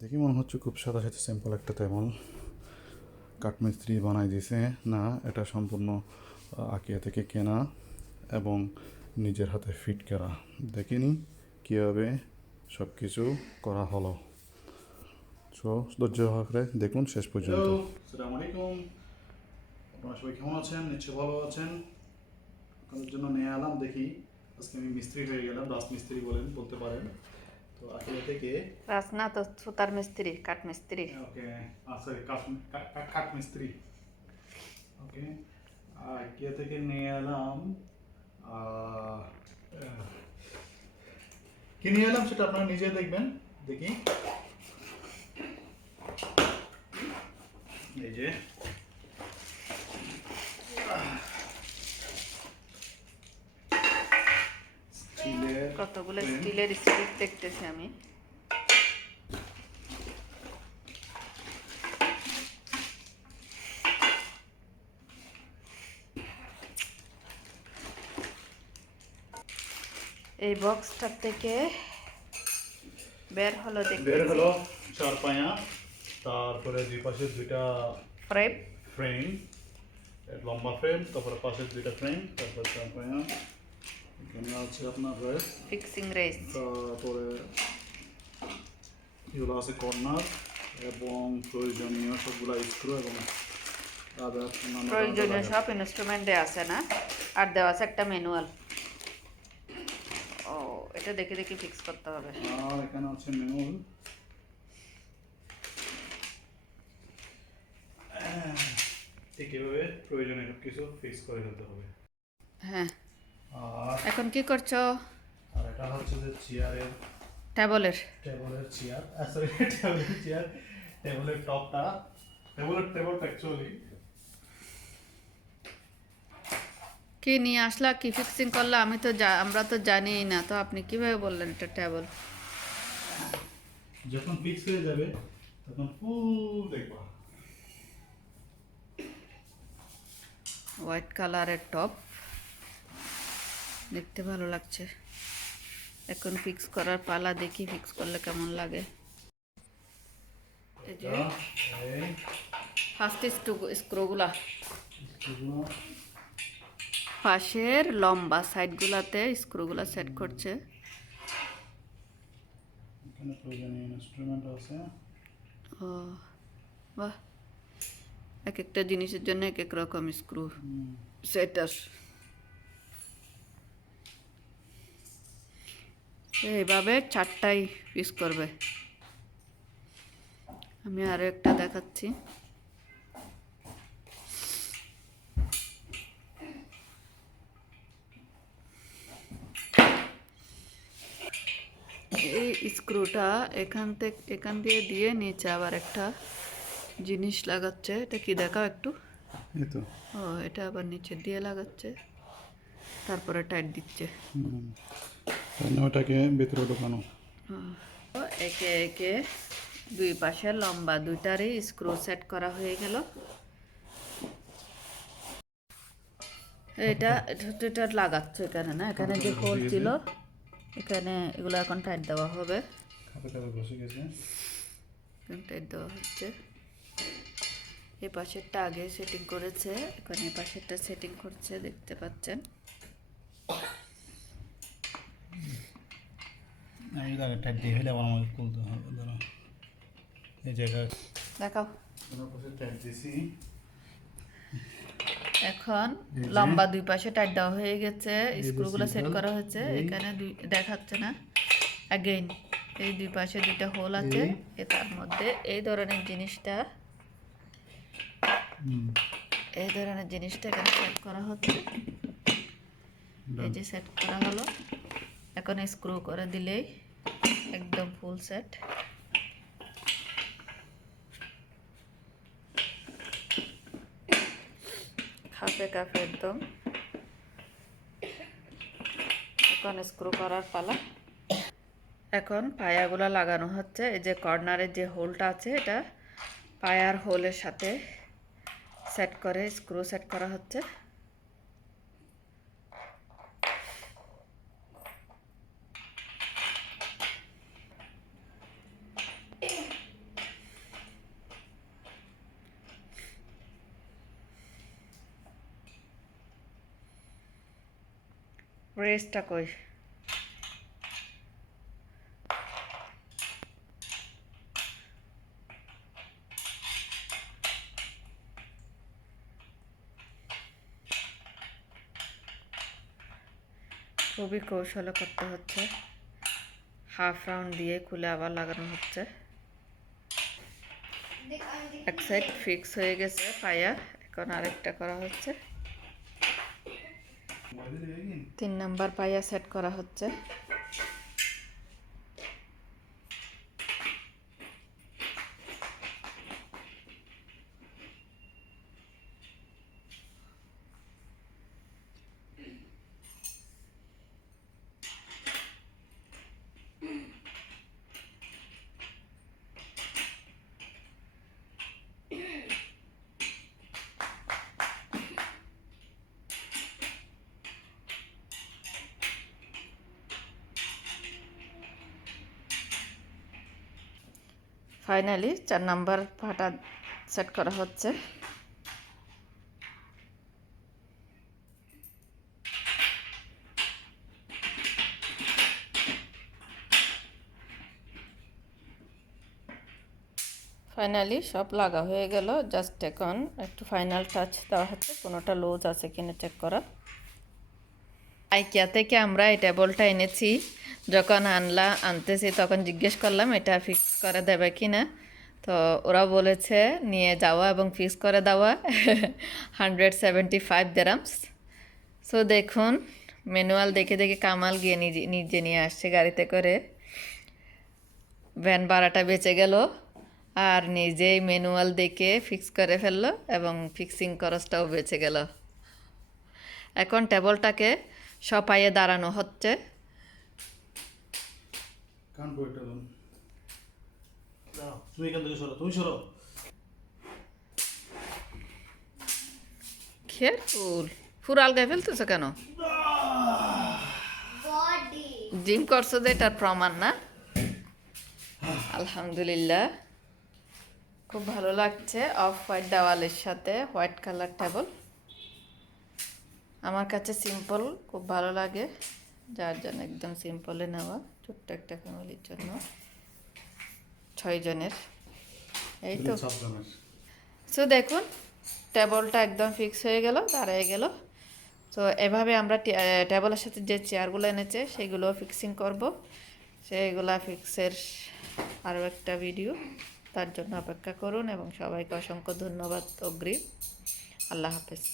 দেখি মনে হচ্ছে খুব সাদা সাথে সিম্পল একটা তেমন কাঠমিস্ত্রি বানাই দিয়েছে। না, এটা সম্পূর্ণ আকিয়া থেকে কেনা এবং নিজের হাতে ফিট করা। দেখিনি কীভাবে সব কিছু করা হলো। সো ধৈর্য সহকারে দেখুন শেষ পর্যন্ত। আসসালামু আলাইকুম, আপনারা সবাই কেমন আছেন? নিশ্চয়ই ভালো আছেন। আপনাদের জন্য নিয়ে এলাম। দেখি আজকে আমি মিস্ত্রি হয়ে গেলাম, রাজমিস্ত্রি বলতে পারেন। তো আকিয়া থেকে রাজনা তো সুতার মিস্ত্রি, কাঠ মিস্ত্রি। ওকে, সরি কাঠ মিস্ত্রি। ওকে, আইকিয়া থেকে নিয়ে এলাম। আহ, কি নিয়ে এলাম সেটা আপনারা নিজে দেখবেন। দেখি, এই যে স্টিলের কতগুলো ফ্রেম। স্টিলের স্টিক দেখতেছি আমি। এই বক্সটার থেকে বের হলো বের দেখতেছি হলো 4 পায়া, তারপরে দুই পাশে দুইটা ফ্রেম। ফ্রেম, লম্বা ফ্রেম, তারপরে পাশে দুইটা ফ্রেম, তারপরে 4 পায়া। এখানে আছে আপনার রেস, ফিক্সিং রেস। তারপরে এগুলো আছে কর্নার এবং প্রয়োজনীয় সবগুলো স্ক্রু এবং আদার অন্যান্য প্রয়োজনীয় সব ইনস্ট্রুমেন্ট দেওয়া আছে না, আর দেওয়া আছে একটা ম্যানুয়াল। ও, এটা দেখে দেখে ফিক্স করতে হবে। আর এখানে আছে ম্যানুয়াল। ঠিক এভাবে প্রয়োজনীয় সব কিছু ফিক্স করে ফেলতে হবে। হ্যাঁ, আর এখন কি করছো? আর এটা হচ্ছে যে চেয়ারের, টেবলের টেবলের চেয়ার, সরি টেবলের চেয়ার, টেবলের টপটা, টেবলটা অ্যাকচুয়ালি কি নিয়ে আসলা, কি ফিক্সিং করলা? আমরা তো জানিই না, তো আপনি কিভাবে বললেন এটা টেবল? যখন ফিক্স হয়ে যাবে তখন ফুল দেখবা। হোয়াইট কালারের টপ, দেখতে ভালো লাগছে। এখন ফিক্স করার পালা, দেখি ফিক্স করলে কেমন লাগে। এই যে এই ফার্স্ট স্ক্রুগুলা এগুলো পাশের লম্বা সাইডগুলাতে স্ক্রুগুলা সেট করছে। এখানে প্রয়োজনীয় ইনস্ট্রুমেন্ট আছে। ও বাহ, এক একটা জিনিসের জন্য এক এক রকম স্ক্রু সেটার। এইভাবে 4টাই পিস করবে। আমি আরও একটা দেখাচ্ছি। এই স্ক্রুটা এখান দিয়ে দিয়ে নিচে আবার একটা জিনিস লাগাচ্ছে। এটা কি দেখাও একটু। এই তো ও, এটা আবার নিচে দিয়ে লাগাচ্ছে, তারপরে টাইট দিচ্ছে। ওটাকে ভিতরে ঢোকানো। তো একে একে দুই পাশে লম্বা দুইটারই স্ক্রু সেট করা হয়ে গেল। এটা লাগাচ্ছে এখানে না, এখানে যে হোল ছিল এখানে, এগুলো এখন টাইট দেওয়া হবে। বসে গেছে। টাইট দেওয়া হচ্ছে। এ পাশেরটা আগে সেটিং করেছে, এখন এ পাশেরটা সেটিং করছে, দেখতে পাচ্ছেন। আমি তাকে টাইট দিয়ে ফেলে আবার আমাকে খুলতে হবে। ধরো এই জায়গায় দেখাও। টাইট দিয়েছি। এখন লম্বা দুই পাশে টাইট দেওয়া হয়ে গেছে, স্ক্রুগুলো সেট সিম্পল করা হয়েছে। এখানে দেখাচ্ছে না, অ্যাগেইন এই দুই পাশে দুইটা হোল আছে। তার মধ্যে এই ধরনের জিনিসটা এখানে সেট করা হচ্ছে। এই যে সেট করা হলো, এখন স্ক্রু করে দিলেই একদম ফুল সেট। কাফে একদম। এখন স্ক্রু করার পালা। এখন পায়াগুলো লাগানো হচ্ছে। এই যে কর্নারের যে হোলটা আছে, এটা পায়ার হোলের সাথে সেট করে স্ক্রু সেট করা হচ্ছে। ব্রেসটা কই? খুবই কৌশলে করতে হচ্ছে, হাফ রাউন্ড দিয়ে খুলে আবার লাগানো হচ্ছে। এক সাইড ফিক্স হয়ে গেছে পায়া, এখন আরেকটা করা হচ্ছে। 3 নাম্বার পায়া সেট করা হচ্ছে। ফাইনালি 4 নাম্বার পাটা সেট করা হচ্ছে। ফাইনালি সব লাগা হয়ে গেল, জাস্ট এখন একটু ফাইনাল টাচ দেওয়া হচ্ছে, কোনোটা লুজ আছে কিনা চেক করা। আইকিয়া থেকে আমরা এই টেবলটা এনেছি, যখন আনতেছি তখন জিজ্ঞেস করলাম এটা ফিক্স করে দেবে কি না, তো ওরা বলেছে নিয়ে যাওয়া এবং ফিক্স করে দেওয়া 175 দিরহামস। সো দেখুন, ম্যানুয়াল দেখে দেখে কামাল গিয়ে নিজে নিয়ে আসছে গাড়িতে করে, ভ্যান ভাড়াটা বেঁচে গেল, আর নিজেই ম্যানুয়াল দেখে ফিক্স করে ফেললো এবং ফিক্সিং খরচটাও বেঁচে গেল। এখন টেবলটাকে সপাইয়ে দাঁড়ানো হচ্ছে। তুমি এখান থেকে সরো, তুমি সরো। কেয়ারফুল, পুরো আলগায় ফেলতেছো কেন? জিম করছো যে এটার প্রমাণ না? আলহামদুলিল্লাহ, খুব ভালো লাগছে অফ হোয়াইট দেওয়ালের সাথে হোয়াইট কালার টেবল। আমার কাছে সিম্পল খুব ভালো লাগে, যার জন্য একদম সিম্পলে নেওয়া, ছোট্ট একটা ফ্যামিলির জন্য, 6 জনের, এই তো। সো দেখুন, টেবলটা একদম ফিক্স হয়ে গেল, দাঁড়িয়ে গেল। তো এভাবে আমরা টেবলের সাথে যে চেয়ারগুলো এনেছে সেগুলো ফিক্সিং করব, সেইগুলা ফিক্সের আরও একটা ভিডিও, তার জন্য অপেক্ষা করুন এবং সবাইকে অসংখ্য ধন্যবাদ অগ্রিম। আল্লাহ হাফেজ।